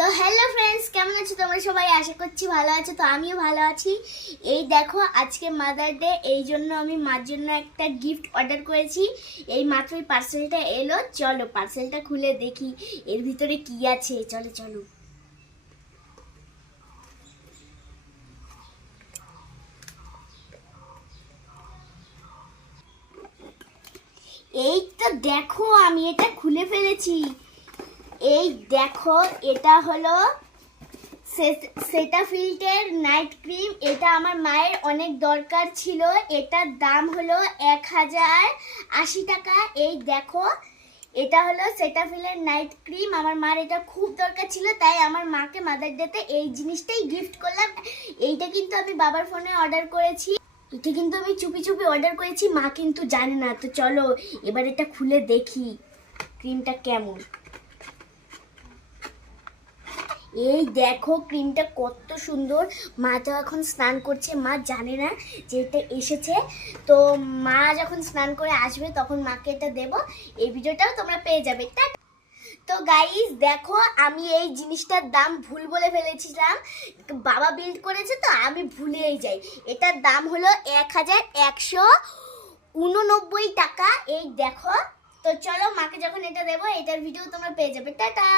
তো hello friends, কেমন আছো তোমরা সবাই? আশা করছি ভালো আছো। তো আমিও ভালো আছি। এই দেখো, আজকে মাদার ডে, এই জন্য আমি মার জন্য একটা গিফট অর্ডার করেছি। এই মাত্রই পার্সেলটা এলো। চলো পার্সেলটা খুলে দেখি এর ভিতরে কি আছে। চলো চলো। এই তো দেখো, আমি এটা খুলে ফেলেছি। এই দেখো, এটা হলো সেটাফিল্টের নাইট ক্রিম। এটা আমার মায়ের অনেক দরকার ছিল। এটার দাম হলো 1080 টাকা। এই দেখো, এটা হলো সেটাফিলের নাইট ক্রিম। আমার মার এটা খুব দরকার ছিল, তাই আমার মাকে মাদার ডেতে এই জিনিসটাই গিফট করলাম। এইটা কিন্তু আমি বাবার ফোনে অর্ডার করেছি। এটা কিন্তু আমি চুপি চুপি অর্ডার করেছি, মা কিন্তু জানে না। তো চলো এবার এটা খুলে দেখি ক্রিমটা কেমন। এই দেখো, ক্রিমটা কত সুন্দর। মা তো এখন স্নান করছে, মা জানে না যে এটা এসেছে। তো মা যখন স্নান করে আসবে তখন মাকে এটা দেবো। এই ভিডিওটাও তোমরা পেয়ে যাবে। তো গাইস দেখো, আমি এই জিনিসটার দাম ভুল বলে ফেলেছিলাম। বাবা বিল্ড করেছে তো আমি ভুলেই যাই। এটার দাম হলো 1189 টাকা। এই দেখো। তো চলো মাকে যখন এটা দেবো, এটার ভিডিও তোমরা পেয়ে যাবে। টাটা।